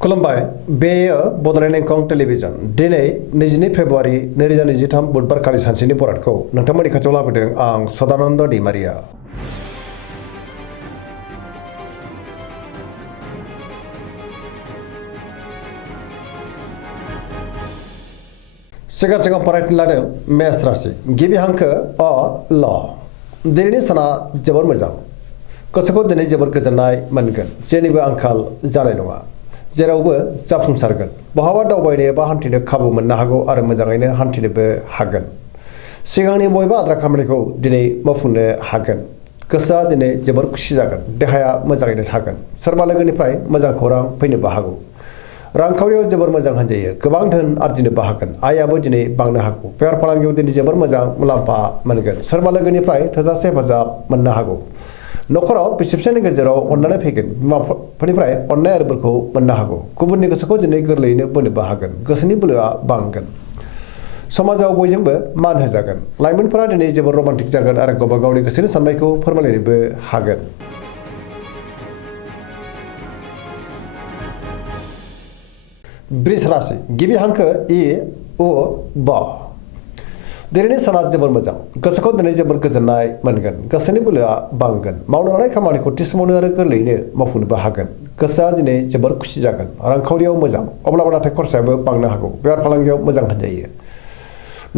खुलुमबाय बेयो बड'लेण्ड इंखं टेलिभिजन दिनै 22 फेब्रुवारि 2023 बुधबार खालि सानसेनि बरादखौ नोंथांमोननि खाथियाव लाबोदों आं सदानन्द दैमारिया। सिगां फरायनो लादों मेष राशि गिबि हांखो अ ल। दिनैनि साना जोबोर मोजां, गोसोखौ दिनै जोबोर गोजोननाय मोनगोन, जेनिबो आंखाल जानाय नङा, जेरावबो जाफुंसारगोन। बहाबा दावबायनो एबा हान्थिनो खाबु मोननो हागौ आरो मोजाङैनो हान्थिनोबो हागोन। सिगांनि बबेबा आद्रा खामानिखौ दिनै मावफुंनो हागोन। गोसोआ दिनै जोबोर खुसि जागोन, देहाया मोजाङैनो थागोन। सोरबा लोगोनिफ्राय मोजां खौरां फैनोबो हागौ। रांखावरियाव जोबोर मोजां होनजायो, गोबां धोन आरजिनोबो हागोन। आयाबो दिनै बांनो हागौ। बेफार फालांगियाव दिनै जोबोर मोजां मुलाम्फा मोनगोन। सोरबा लोगोनिफ्राय थोजासे हेफाजाब मोननो हागौ। न'खराव बिसि फिसायनि गेजेराव अननानै फैगोन। बिमाफोरनिफ्राय अननाय आरो बोरखौ मोननो हागौ। गुबुननि गोसोखौ दिनै गोरलैयैनो बोनोबो हागोन। गोसोनि बोलोआ बांगोन। समाजाव बयजोंबो मान होजागोन। लाइमोनफोरा दिनै जोबोर रमान्टिक जागोन आरो गावबा गावनि गोसोनि साननायखौ फोरमायलायनोबो हागोन। वृष राशि गिबि हांखो इ उ ब। दिनैनि साना जोबोर मोजां, गोसोखौ दिनै जोबोर गोजोननाय मोनगोन। गोसोनि बोलोआ बांगोन। मावनो लानाय खामानिखौ थि समावनो आरो गोरलैयैनो मावफुंनोबो हागोन। गोसोआ दिनै जोबोर खुसि जागोन। रांखावरियाव मोजां, अब्लाबो नाथाय खरसायाबो बांनो हागौ। बेफार फालांगियाव मोजां होनजायो।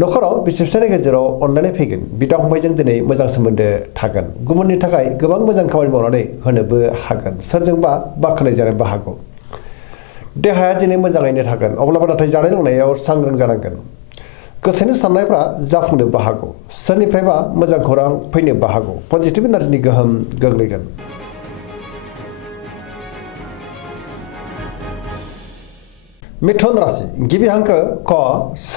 न'खराव बिसि फिसायनि गेजेराव अनलायनाय फैगोन। बिदा फंबायजों दिनै मोजां सोमोन्दो थागोन। गुबुननि थाखाय गोबां मोजां खामानि मावनानै होनोबो हागोन। सोरजोंबा बाख्नाय जानोबो हागौ। देहाया दिनै मोजाङैनो थागोन, अब्लाबो नाथाय जानाय लोंनायाव सांग्रां जानांगोन। गोसोनि साननायफ्रा जाफुंनोबो हागौ। सोरनिफ्रायबा मोजां खौरां फैनोबो हागौ। पजिटिभ एनार्जिनि गोहोम गोग्लैगोन। मिथुन राशि गिबि हांखो क स।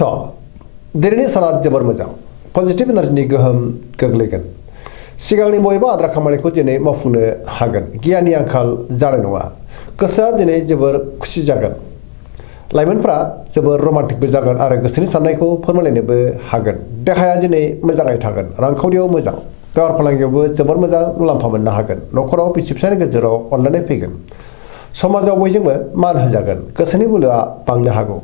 दिनैनि साना जोबोर मोजां, पजिटिभ एनार्जिनि गोहोम गोग्लैगोन। सिगांनि बबेबा आद्रा खामानिखौ दिनै मावफुंनो हागोन। गियाननि आंखाल जानाय नङा। गोसोआ दिनै जोबोर खुसि जागोन। लाइमोनफ्रा जोबोर रमान्टिकबो जागोन आरो गोसोनि साननायखौ फोरमायलायनोबो हागोन। देहाया दिनै मोजाङै थागोन। रांखावरियाव मोजां, बेफार फालांगियावबो जोबोर मोजां मुलाम्फा मोननो हागोन। न'खराव बिसि फिसायनि गेजेराव अनलायनाय फैगोन। समाजाव बयजोंबो मान होजागोन। गोसोनि बोलोआ बांनो हागौ।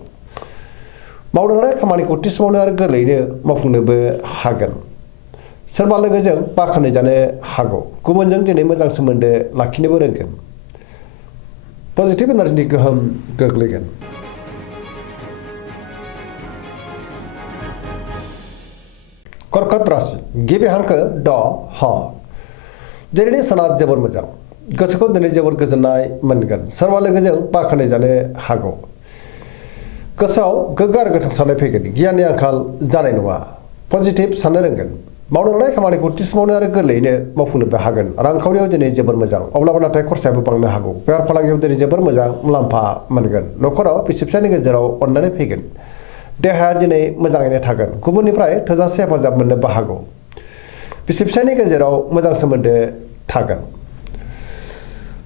मावनो लानाय खामानिखौ थि समावनो आरो गोरलैयैनो मावफुंनोबो हागोन। सोरबा लोगोजों बाख्नाय जानो हागौ। गुबुनजों दिनै मोजां सोमोन्दो लाखिनोबो रोंगोन। पजिटिभ एनार्जिनि गोहोम गोग्लैगोन। कर्कट राशि गिबि हांखो ड ह। दिनैनि साना जोबोर मोजां, गोसोखौ दिनै जोबोर गोजोननाय मोनगोन। सोरबा लोगोजों बाख्नाय जानो हागौ। गोसोआव गोग्गो आरो गोथां साननाय फैगोन। गियाननि आंखाल जानाय नङा। पजिटिभ साननो रोंगोन। मावनो लानाय खामानिखौ थि समावनो आरो गोरलैयैनो मावफुंनोबो हागोन। रांखावरियाव दिनै जोबोर मोजां, अब्लाबो नाथाय खरसायाबो बांनो हागौ। बेफार फालांगियाव दिनै जोबोर मोजां मुलाम्फा मोनगोन। न'खराव बिसि फिसायनि गेजेराव अननानै फैगोन। देहाया दिनै मोजाङैनो थागोन। गुबुननिफ्राय थोजासे हेफाजाब मोननोबो हागौ। बिसि फिसायनि गेजेराव मोजां सोमोन्दो थागोन।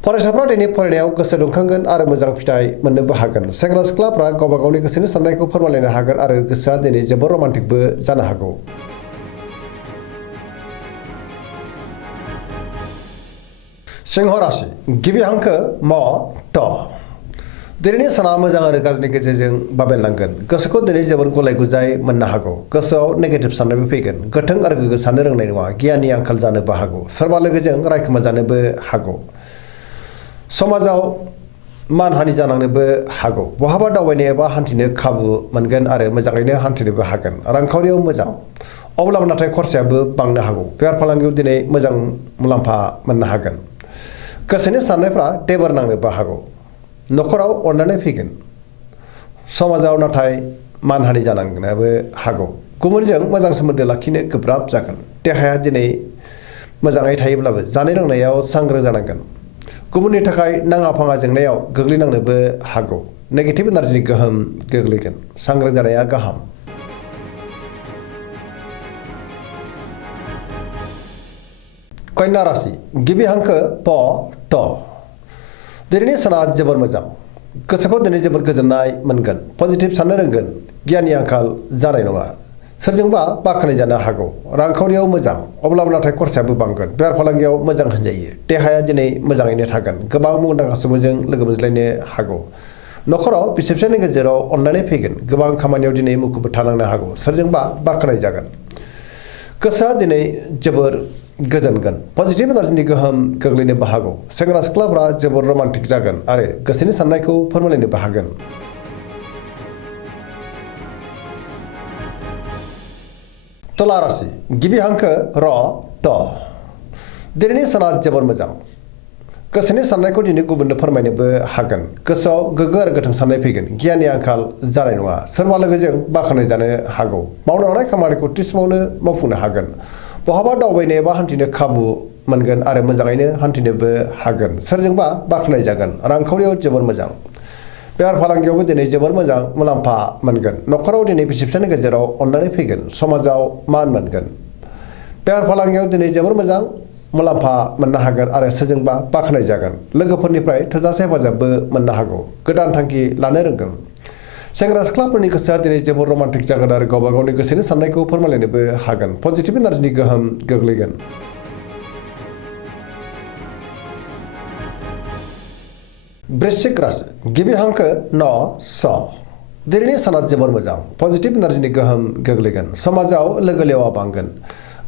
फरायसाफ्रा दिनै फरायनायाव गोसो दुंखांगोन आरो मोजां फिथाइ मोननोबो हागोन। सेंग्रा सिख्लाफ्रा गावबा गावनि गोसोनि साननायखौ फोरमायलायनो हागोन आरो गोसोआ दिनै जोबोर रमान्टिकबो जानो हागौ। सिंह राशि गिबि हांखो म ट। दिनैनि साना मोजां आरो गाज्रिनि गेजेरजों बाबेनलांगोन। गोसोखौ दिनै जोबोर गुलाय गुजाय मोननो हागौ। गोसोआव नेगेटिभ साननायबो फैगोन। गोथों आरो गोग्गो साननो रोंनाय नङा। गियाननि आंखाल जानोबो हागौ। सोरबा लोगोजों रायखोमा जानोबो हागौ। समाजाव मानहानि जानांनोबो हागौ। बहाबा दावबायनो एबा हान्थिनो खाबु मोनगोन आरो मोजाङैनो हान्थिनोबो हागोन। रांखावरियाव मोजां, अब्लाबो नाथाय खरसायाबो बांनो हागौ। बेफार फालांगियाव दिनै मोजां मुलाम्फा मोननो हागोन। गोसोनि साननायफ्रा देबोर नांनोबो हागौ। न'खराव अननानै फैगोन। समाजाव नाथाय मानहानि जानांनोबो हागौ। गुबुनजों मोजां सोमोन्दो लाखिनो गोब्राब जागोन। देहाया दिनै मोजाङै थायोब्लाबो जानाय लोंनायाव सांग्रां जानांगोन। गुबुननि थाखाय नाङा फाङा जेंनायाव गोग्लैनांनोबो हागौ। नेगेटिभ एनार्जिनि गोहोम गोग्लैगोन। सांग्रां जानाया गाहाम। कन्या राशि गिबि हांखो प ट। दिनैनि साना जोबोर मोजां, गोसोखौ दिनै जोबोर गोजोननाय मोनगोन। पजिटिभ साननो रोंगोन। गियाननि आंखाल जानाय नङा। सोरजोंबा बाख्नाय जानो हागौ। रांखावरियाव मोजां, अब्लाबो नाथाय खरसायाबो बांगोन। बेफार फालांगियाव मोजां होनजायो। देहाया दिनै मोजाङैनो थागोन। गोबां मुंदांखा सुबुंजों लोगो मोनज्लायनो हागौ। नखराव बिसि फिसायनि गेजेराव अननानै फैगोन गोबां खामानियाव दिनै मुखुब थानांनो हागौ सोरजोंबा बाख्नाय जागोन गोसोआ दिनै जोबोर गोजोनगोन पजिटिभ एनार्जिनि गोहोम गोग्लैनोबो हागौ सेंग्रा सिख्लाफ्रा जोबोर रमान्टिक जागोन आरो गोसोनि साननायखौ फोरमायलायनोबो हागोन तुला राशि गिबि हांखो र ट दिनैनि साना जोबोर मोजां गोसोनि साननायखौ दिनै गुबुननो फोरमायनोबो हागोन गोसोआव गोग्गो आरो गोथों साननाय फैगोन गियाननि आंखाल जानाय नङा सोरबा लोगोजों बाख्नाय जानो हागौ मावनो लानाय खामानिखौ थि समावनो मावफुंनो हागोन बहाबा दावबायनो एबा हान्थिनो खाबु मोनगोन आरो मोजाङैनो हान्थिनोबो हागोन सोरजोंबा बाख्नाय जागोन रांखावरियाव जोबोर मोजां बेफार फालांगियावबो दिनै जोबोर मोजां मुलाम्फा मोनगोन नखराव दिनै बिसि फिसायनि गेजेराव अननानै फैगोन समाजाव मान मोनगोन बेफार फालांगियाव दिनै जोबोर मोजां मुलाम्फा मोननो हागोन आरो सोरजोंबा बाख्नाय जागोन लोगोफोरनिफ्राय थोजासे हेफाजाबबो मोननो हागौ गोदान थांखि लानो रोंगोन सेंग्रा सिख्लाफोरनि गोसोआ दिनै जोबोर रमान्टिक जागोन आरो गावबा गावनि गोसोनि साननायखौ फोरमायलायनोबो हागोन पजिटिभ एनार्जिनि गोहोम गोग्लैगोन वृश्चिक राशि गिबि हांखो न स दिनैनि साना जोबोर मोजां पजिटिभ एनार्जिनि गोहोम गोग्लैगोन समाजाव लोगो लेवा बांगोन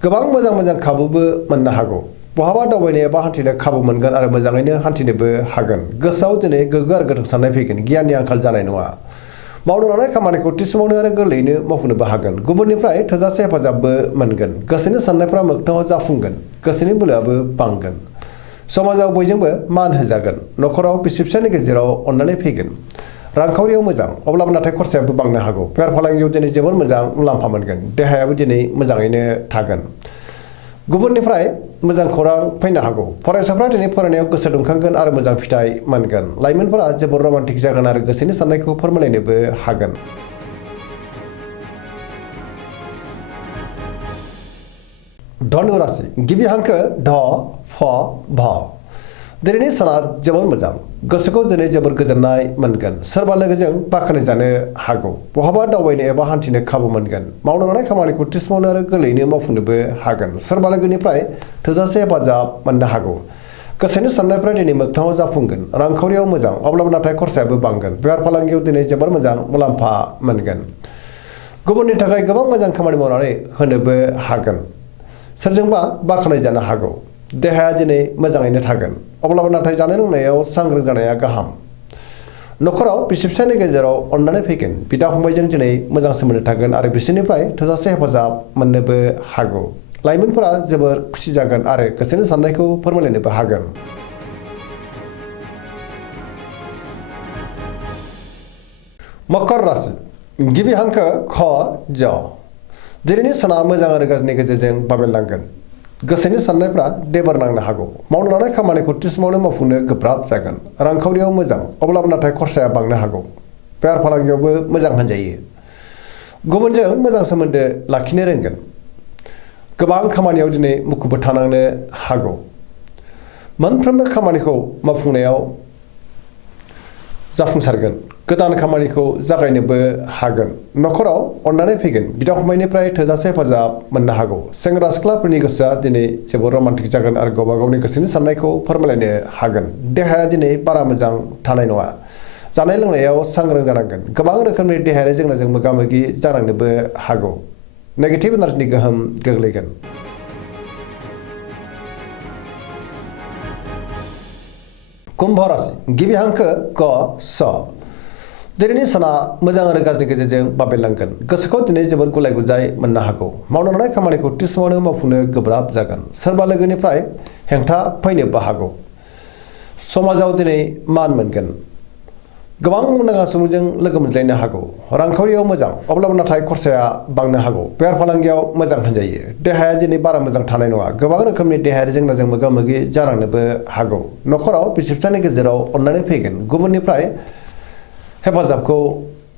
गोबां मोजां खाबुबो मोननो हागौ बहाबा दावबायनो एबा हान्थिनो खाबु मोनगोन आरो मोजाङैनो हान्थिनोबो हागोन गोसोआव दिनै गोग्गो आरो गोथों साननाय फैगोन गियाननि आंखाल जानाय नङा मावनो लानाय खामानिखौ थि समावनो आरो गोरलैयैनो मावफुंनोबो हागोन गुबुननिफ्राय थोजासे हेफाजाबबो मोनगोन गोसोनि साननायफ्रा मोगथाङाव जाफुंगोन गोसोनि बोलोआबो बांगोन समाजाव बयजोंबो मान होजागोन नखराव बिसि फिसायनि गेजेराव अननानै फैगोन रांखावरियाव मोजां अब्लाबो नाथाय खरसायाबो बांनो हागौ बेफार फालांगियाव दिनै जोबोर मोजां मुलाम्फा मोनगोन देहायाबो दिनै मोजाङैनो थागोन गुबुननिफ्राय मोजां खौरां फैनो हागौ फरायसाफ्रा दिनै फरायनायाव गोसो दुंखांगोन आरो मोजां फिथाइ मोनगोन लाइमोनफोरा जोबोर रमान्टिक जागोन आरो गोसोनि साननायखौ फोरमायलायनोबो हागोन धनु राशि गिबि हांखो ढ फ भ दिनैनि साना जोबोर मोजां गोसोखौ दिनै जोबोर गोजोननाय मोनगोन सोरबा लोगोजों बाख्नाय जानो हागौ बहाबा दावबायनो एबा हान्थिनो खाबु मोनगोन मावनो लानाय खामानिखौ थि समावनो आरो गोरलैयैनो मावफुंनोबो हागोन सोरबा लोगोनिफ्राय थोजासे हेफाजाब मोननो हागौ गोसोनि साननायफ्रा दिनै मोगथाङाव जाफुंगोन रांखावरियाव मोजां अब्लाबो नाथाय खरसायाबो बांगोन बेफार फालांगियाव दिनै जोबोर मोजां मुलाम्फा मोनगोन गुबुननि थाखाय गोबां मोजां खामानि मावनानै होनोबो हागोन सोरजोंबा बाख्नाय जानो हागौ देहाया दिनै मोजाङैनो थागोन अब्लाबो नाथाय जानाय लोंनायाव सांग्रां जानाया गाहाम नखराव बिसि फिसायनि गेजेराव अननानै फैगोन बिदा फंबायजों दिनै मोजां सोमोन्दो थागोन आरो बिसोरनिफ्राय थोजासे हेफाजाब मोननोबो हागौ लाइमोनफोरा जोबोर खुसि जागोन आरो गोसोनि साननायखौ फोरमायलायनोबो हागोन मकर राशि गिबि हांखो ख ज दिनैनि साना मोजां आरो गाज्रिनि गेजेरजों बाबेनलांगोन गोसोनि साननायफ्रा देबार नांनो हागौ मावनो लानाय खामानिखौ थि समावनो मावफुंनो गोब्राब जागोन रांखावरियाव मोजां अब्लाबो नाथाय खरसाया बांनो हागौ बेफार फालांगियावबो मोजां होनजायो गुबुनजों मोजां सोमोन्दो लाखिनो रोंगोन गोबां खामानियाव दिनै मुखुब थानांनो हागौ मोनफ्रोमबो खामानिखौ मावफुंनायाव जाफुंसारगोन गोदान खामानिखौ जागायनोबो हागोन नखराव अननानै फैगोन बिदा फंबायनिफ्राय थोजासे हेफाजाब मोननो हागौ सेंग्रा सिख्लाफोरनि गोसोआ दिनै जोबोर रमान्टिक जागोन आरो गावबा गावनि गोसोनि साननायखौ फोरमायलायनो हागोन देहाया दिनै बारा मोजां थानाय नङा जानाय लोंनायाव सांग्रां जानांगोन गोबां रोखोमनि देहायारि जेंनाजों मोगा मोगि जानांनोबो हागौ नेगेटिभ एनार्जिनि गोहोम गोग्लैगोन कुम्भ राशि गिबि हांखो क स दिनैनि साना मोजां आरो गाज्रिनि गेजेरजों बाबेनलांगोन गोसोखौ दिनै जोबोर गुलाय गुजाय मोननो हागौ मावनो लानाय खामानिखौ थि समावनो मावफुंनो गोब्राब जागोन सोरबा लोगोनिफ्राय हेंथा फैनोबो हागौ समाजाव दिनै मान मोनगोन गोबां मुंदांखा सुबुंजों लोगो मोनज्लायनो हागौ रांखावरियाव मोजां अब्लाबो नाथाय खरसाया बांनो हागौ बेफार फालांगियाव मोजां होनजायो देहाया दिनै बारा मोजां थानाय नङा गोबां रोखोमनि देहायारि जेंनाजों मोगा मोगि जानांनोबो हागौ नखराव बिसि फिसायनि गेजेराव अननानै फैगोन गुबुननिफ्राय हेफाजाबखौ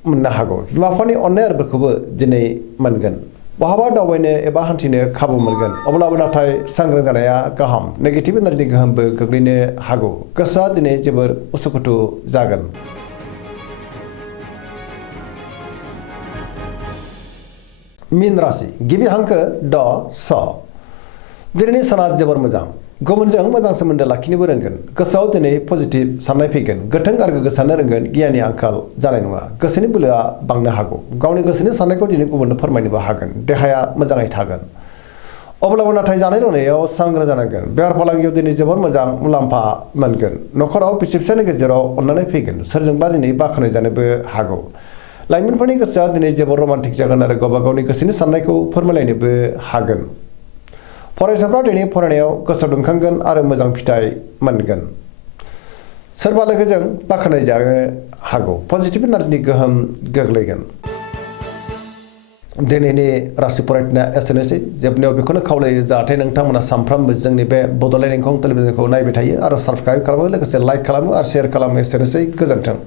मोननो हागौ बिमा बिफानि अननाय आरो बोरखौबो दिनै मोनगोन बहाबा दावबायनो एबा हान्थिनो खाबु मोनगोन अब्लाबो नाथाय सांग्रां जानाया गाहाम नेगेटिभ एनार्जिनि गोहोमबो गोग्लैनो हागौ गोसोआ दिनै जोबोर उसुखुथु जागोन मीन राशि गिबि हांखो ड स दिनैनि साना जोबोर मोजां गुबुनजों मोजां सोमोन्दो लाखिनोबो रोंगोन। गोसोआव दिनै पजिटिभ साननाय फैगोन। गोथों आरो गोग्गो साननो रोंगोन। गियाननि आंखाल जानाय नङा। गोसोनि बोलोआ बांनो हागौ। गावनि गोसोनि साननायखौ दिनै गुबुननो फोरमायनोबो हागोन। देहाया मोजाङै थागोन। अब्लाबो नाथाय जानाय लोंनायाव सांग्रां जानांगोन। बेफार फालांगियाव दिनै जोबोर मोजां मुलाम्फा मोनगोन। न'खराव बिसि फिसायनि गेजेराव अननाय फैगोन। सोरजोंबा दिनै बाख्नाय जानोबो हागौ। लाइमोनफोरनि गोसोआ दिनै जोबोर रमान्टिक जागोन आरो गावबा गावनि गोसोनि साननायखौ फोरमायलायनोबो हागोन। फरायसाफ्रा दिनै फरायनायाव गोसो दुंखांगोन आरो मोजां फिथाइ मोनगोन। सोरबा लोगोजों बाख्नाय जानो हागौ। पजिटिभ एनार्जिनि गोहोम गोग्लैगोन। दिनैनि राशि फरायनाया एसेनोसै। जोबनायाव बेखौनो खावलायो जाहाथे नोंथांमोना सानफ्रामबो जोंनि बे बड'लेण्ड इंखं टेलिभिजनखौ नायबाय थायो आरो साबस्क्राइब खालामो, लोगोसे लाइक खालामो आरो शेयार खालामो। एसेनोसै, गोजोन्थों।